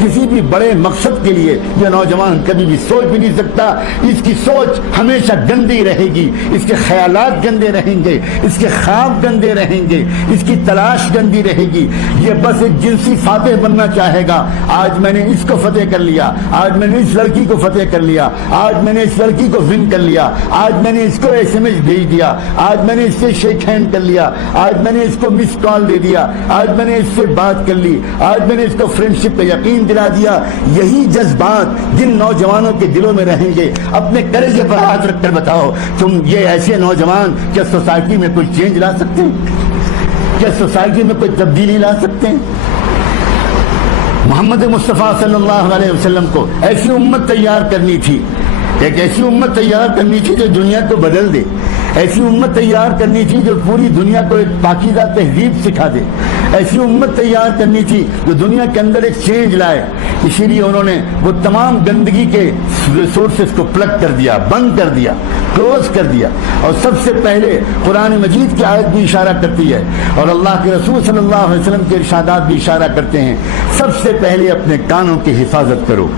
کسی بھی بڑے مقصد کے لیے یہ نوجوان کبھی بھی سوچ بھی نہیں سکتا. اس کی سوچ ہمیشہ گندی رہے گی, اس کے خیالات گندے رہیں گے, اس کے خواب گندے رہیں گے, اس کی تلاش گندی رہے گی. یہ بس ایک جنسی فاتح بننا چاہے گا. آج میں نے اس کو فتح کر لیا, آج میں نے اس لڑکی کو فتح کر لیا, آج میں نے اس لڑکی کو ون کر لیا, آج میں نے اس کو ایس ایم ایس بھیج دیا, آج میں نے اس سے شیک ہینڈ کر لیا, آج میں نے اس کو مس کال دے دیا, آج میں نے اس سے بات کر لی, آج میں نے اس کو فرینڈشپ پہ یقین دلا دیا. یہی جذبات جن نوجوانوں کے دلوں میں رہیں گے, اپنے کلیجے پر ہاتھ رکھ کر بتاؤ, تم یہ ایسے نوجوان کیا سوسائٹی میں کوئی چینج لا سکتے ہیں؟ کیا سوسائٹی میں کوئی تبدیلی لا سکتے ہیں؟ محمد مصطفیٰ صلی اللہ علیہ وسلم کو ایسی امت تیار کرنی تھی, ایک ایسی امت تیار کرنی تھی جو دنیا کو بدل دے, ایسی امت تیار کرنی تھی جو پوری دنیا کو ایک پاکیزہ تہذیب سکھا دے, ایسی امت تیار کرنی تھی جو دنیا کے اندر ایک چینج لائے. اسی لیے انہوں نے وہ تمام گندگی کے ریسورسز کو پلگ کر دیا, بند کر دیا, کلوز کر دیا. اور سب سے پہلے قرآن مجید کی آیت بھی اشارہ کرتی ہے اور اللہ کے رسول صلی اللہ علیہ وسلم کے ارشادات بھی اشارہ کرتے ہیں, سب سے پہلے اپنے کانوں کی حفاظت کرو.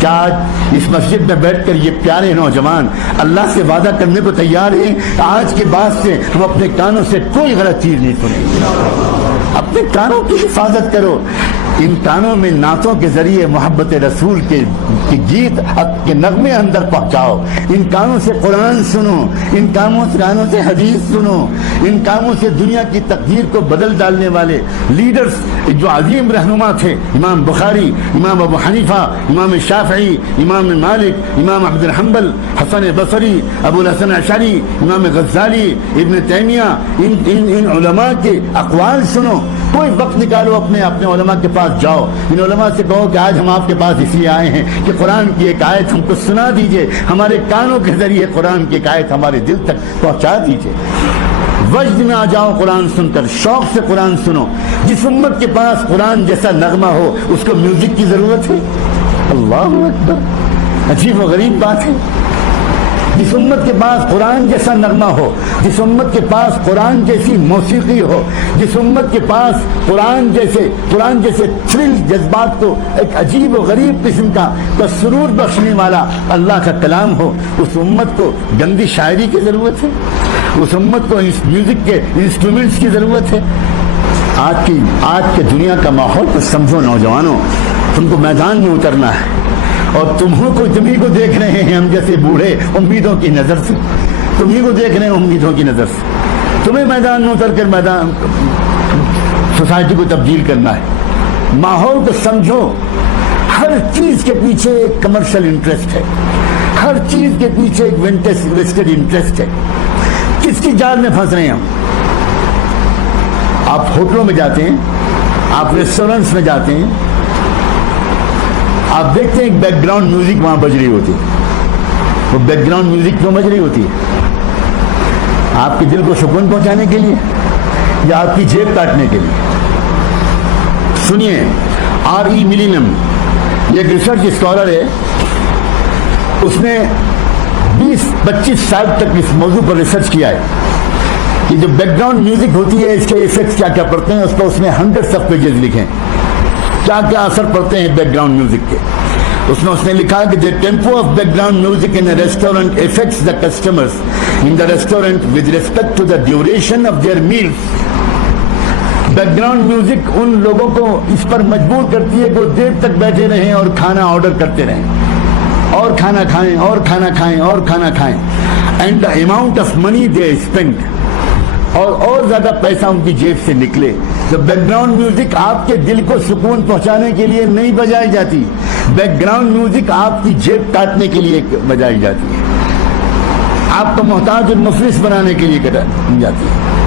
کیا آج اس مسجد میں بیٹھ کر یہ پیارے نوجوان اللہ سے وعدہ کرنے کو تیار ہیں آج کے بعد سے ہم اپنے کانوں سے کوئی غلط چیز نہیں سنیں گے؟ اپنے کانوں کی حفاظت کرو. ان کانوں میں نعتوں کے ذریعے محبت رسول کے گیت کے نغمے اندر پہنچاؤ. ان کانوں سے قرآن سنو, ان کانوں سے حدیث سنو, ان کانوں سے دنیا کی تقدیر کو بدل ڈالنے والے لیڈرز جو عظیم رہنما تھے, امام بخاری, امام ابو حنیفہ, امام شافعی, امام مالک, امام احمد بن حنبل, حسن بصری, ابو الحسن اشعری, امام غزالی, ابن تیمیہ, ان علماء کے اقوال سنو. کوئی وقت نکالو, اپنے علماء کے پاس جاؤ, ان علماء سے کہو کہ آج ہم آپ کے پاس اس لیے آئے ہیں کہ قرآن کی ایک آیت ہم کو سنا دیجئے, ہمارے کانوں کے ذریعے قرآن کی ایک آیت ہمارے دل تک پہنچا دیجئے. وجد میں آ جاؤ قرآن سن کر, شوق سے قرآن سنو. جس امت کے پاس قرآن جیسا نغمہ ہو اس کو میوزک کی ضرورت ہے؟ اللہ اکبر, عجیب و غریب بات ہے. جس امت کے پاس قرآن جیسا نغمہ ہو, جس امت کے پاس قرآن جیسی موسیقی ہو, جس امت کے پاس قرآن جیسے تھرل جذبات کو ایک عجیب و غریب قسم کا سرور بخشنے والا اللہ کا کلام ہو, اس امت کو گندی شاعری کی ضرورت ہے؟ اس امت کو میوزک کے انسٹرومنٹس کی ضرورت ہے؟ آج کے دنیا کا ماحول کو سمجھو نوجوانوں, تم کو میدان میں اترنا ہے اور تمہیں کو دیکھ رہے ہیں ہم جیسے بوڑھے امیدوں کی نظر سے, تمہیں کو دیکھ رہے ہیں امیدوں کی نظر سے. تمہیں میدان میں اتر کر سوسائٹی کو تبدیل کرنا ہے. ماحول کو سمجھو. ہر چیز کے پیچھے ایک کمرشل انٹرسٹ ہے, ہر چیز کے پیچھے ایک ویسٹڈ انٹرسٹ ہے. کس کی جال میں پھنس رہے ہیں ہم؟ آپ ہوٹلوں میں جاتے ہیں, آپ ریسٹورینٹس میں جاتے ہیں, آپ دیکھتے ہیں بیک گراؤنڈ میوزک وہاں بج رہی ہوتی ہے. وہ بیک گراؤنڈ میوزک کیوں بج رہی ہوتی ہے؟ آپ کے دل کو سکون پہنچانے کے لیے یا آپ کی جیب کاٹنے کے لیے؟ سنیے, R.E. ملینم یہ ایک ریسرچ اسکالر ہے, اس نے 20-25 سال تک اس موضوع پر ریسرچ کیا ہے کہ جو بیک گراؤنڈ میوزک ہوتی ہے اس کے ایفیکٹس کیا کیا پڑتے ہیں. اس نے ہنڈریڈس آف پیجز لکھے ہیں کیا کیا اثر پڑتے ہیں بیک گراؤنڈ میوزک کے. اس نے لکھا کہ the tempo of background music in a restaurant affects the customers in the restaurant with respect to the duration of their meals. Back ground music ان لوگوں کو اس پر مجبور کرتی ہے کہ وہ دیر تک بیٹھے رہیں اور کھانا آرڈر کرتے رہیں, اور کھانا کھائیں اور کھانا کھائیں اور کھانا کھائیں. And the amount of money they spend, اور زیادہ پیسہ ان کی جیب سے نکلے. تو بیک گراؤنڈ میوزک آپ کے دل کو سکون پہنچانے کے لیے نہیں بجائی جاتی, بیک گراؤنڈ میوزک آپ کی جیب کاٹنے کے لیے بجائی جاتی ہے, آپ کو محتاج اور مفلس بنانے کے لیے جاتی ہے.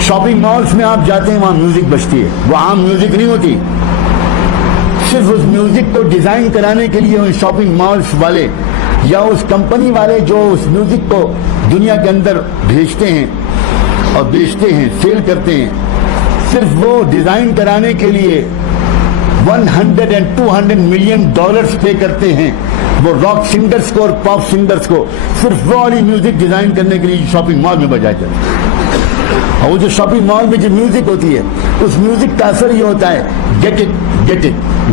شاپنگ مالز میں آپ جاتے ہیں, وہاں میوزک بجتی ہے, وہ عام میوزک نہیں ہوتی. صرف اس میوزک کو ڈیزائن کرانے کے لیے ان شاپنگ مالز والے یا اس کمپنی والے جو اس میوزک کو دنیا کے اندر بھیجتے ہیں اور بیچتے ہیں, سیل کرتے ہیں, صرف وہ ڈیزائن کرانے کے لیے $100-200 ملین پے کرتے ہیں وہ راک سنگرز کو اور پاپ سنگرز کو, صرف وہ والی میوزک ڈیزائن کرنے کے لیے شاپنگ مال میں بجایا جاتا ہے. اور وہ جو شاپنگ مال میں جو میوزک ہوتی ہے اس میوزک کا اثر یہ ہوتا ہے, گیٹ اٹ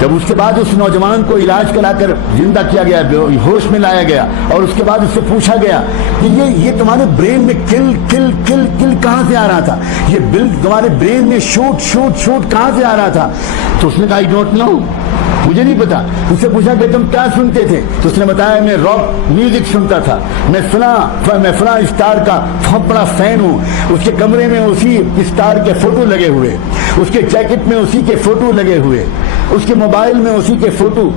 جب اس کے بعد اس نوجوان کو علاج کرا کر زندہ کیا گیا، ہوش میں لایا گیا، اور اس کے بعد اس سے پوچھا گیا کہ یہ تمہارے برین میں کل کل کل کل کہاں سے آ رہا تھا، یہ بل تمہارے برین میں شوٹ شوٹ شوٹ کہاں سے آ رہا تھا؟ تو اس نے کہا آئی ڈونٹ نو، مجھے نہیں پتا۔ اس سے پوچھا کہ تم کیا سنتے تھے؟ تو اس نے بتایا میں راک میوزک سنتا تھا، میں فلاں اسٹار کا بہت بڑا فین ہوں۔ اس کے کمرے میں اسی اسٹار کے فوٹو لگے ہوئے، اس کے جیکٹ میں اسی کے فوٹو لگے ہوئے، اس کے موبائل میں اسی کے فوٹو۔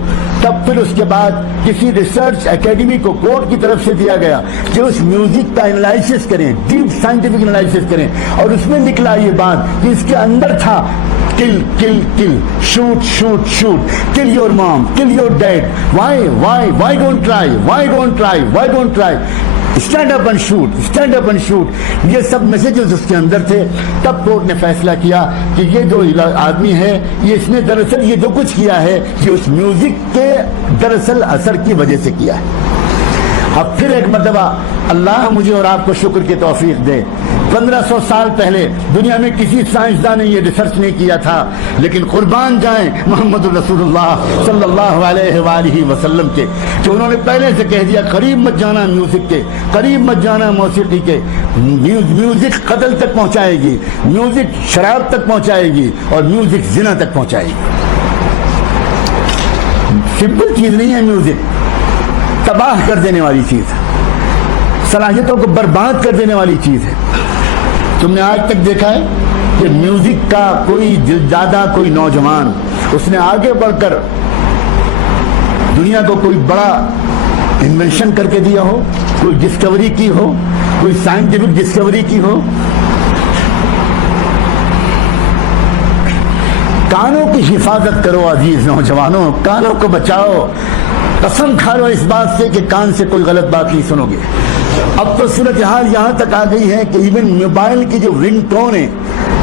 تب پھر اس کے بعد کسی ریسرچ اکیڈمی کو کورٹ کی طرف سے دیا گیا کہ اس میوزک کا انالائسس کریں، ڈیپ سائنٹیفک انالائسس کریں، اور اس میں نکلا یہ بات کہ اس کے اندر تھا kill kill kill shoot shoot shoot kill your mom kill your dad why don't try stand up and shoot یہ سب میسیجز اس کے اندر تھے۔ تب کورٹ نے فیصلہ کیا کہ یہ جو آدمی ہے اس نے دراصل یہ جو کچھ کیا ہے کہ اس میوزک کے دراصل اثر کی وجہ سے کیا ہے۔ اب پھر ایک مرتبہ اللہ مجھے اور آپ کو شکر کی توفیق دے، 1500 سال پہلے دنیا میں کسی سائنسدان نے یہ ریسرچ نہیں کیا تھا، لیکن قربان جائیں محمد رسول اللہ صلی اللہ علیہ وآلہ وسلم کے کہ انہوں نے پہلے سے کہہ دیا قریب مت جانا میوزک کے، قریب مت جانا موسیقی کے، میوزک قتل تک پہنچائے گی، میوزک شراب تک پہنچائے گی، اور میوزک زنا تک پہنچائے گی۔ سمپل چیز نہیں ہے، میوزک تباہ کر دینے والی چیز ہے، صلاحیتوں کو برباد کر دینے والی چیز ہے۔ تم نے آج تک دیکھا ہے کہ میوزک کا کوئی دلدادہ، کوئی نوجوان اس نے آگے بڑھ کر دنیا کو کوئی بڑا انوینشن کر کے دیا ہو، کوئی ڈسکوری کی ہو، کوئی سائنٹیفک ڈسکوری کی ہو؟ کانوں کی حفاظت کرو عزیز نوجوانوں، کانوں کو بچاؤ، قسم کھا لو اس بات سے کہ کان سے کوئی غلط بات نہیں سنو گے۔ اب تو صورتحال یہاں تک آ گئی ہے کہ ایون موبائل کی جو رنگ ٹون ہے،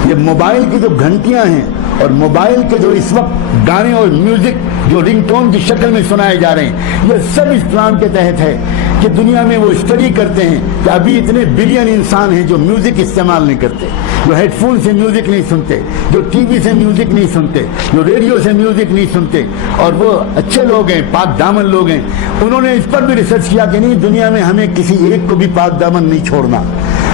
یہ موبائل کی جو گھنٹیاں ہیں، اور موبائل کے جو اس وقت گانے اور میوزک جو رنگ ٹون کی شکل میں سنائے جا رہے ہیں، یہ سب اس پلان کے تحت ہے کہ دنیا میں وہ اسٹڈی کرتے ہیں کہ ابھی اتنے بلین انسان ہیں جو میوزک استعمال نہیں کرتے، جو ہیڈ فون سے میوزک نہیں سنتے، جو ٹی وی سے میوزک نہیں سنتے، جو ریڈیو سے میوزک نہیں سنتے، اور وہ اچھے لوگ ہیں، پاک دامن لوگ ہیں۔ انہوں نے اس پر بھی ریسرچ کیا کہ نہیں، دنیا میں ہمیں کسی ایک کو بھی پاک دامن نہیں چھوڑنا،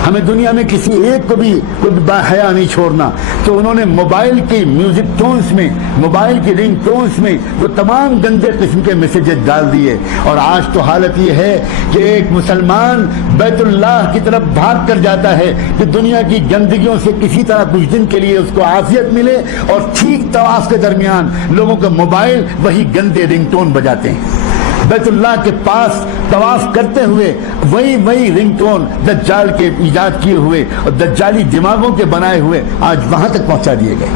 ہمیں دنیا میں کسی ایک کو بھی کوئی باحیا نہیں چھوڑنا۔ تو انہوں نے موبائل کی میوزک ٹونز میں، موبائل کی رنگ ٹونز میں وہ تمام گندے قسم کے میسیجز ڈال دیے، اور آج تو حالت یہ ہے کہ ایک مسلمان بیت اللہ کی طرف بھاگ کر جاتا ہے کہ دنیا کی گندگیوں سے کسی طرح کچھ دن کے لیے اس کو عافیت ملے، اور ٹھیک طواف کے درمیان لوگوں کے موبائل وہی گندے رنگ ٹون بجاتے ہیں۔ بیت اللہ کے پاس طواف کرتے ہوئے وہی رنگ ٹون دجال کے ایجاد کیے ہوئے اور دجالی دماغوں کے بنائے ہوئے آج وہاں تک پہنچا دیے گئے۔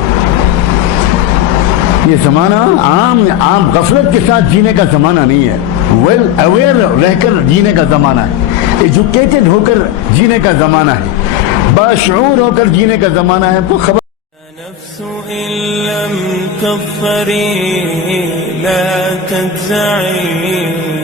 یہ زمانہ عام غفلت کے ساتھ جینے کا زمانہ نہیں ہے، ویل اویئر رہ کر جینے کا زمانہ ہے، ایجوکیٹڈ ہو کر جینے کا زمانہ ہے، باشعور ہو کر جینے کا زمانہ ہے۔ تو خبر نفس إن لم تظفري لا تجزعي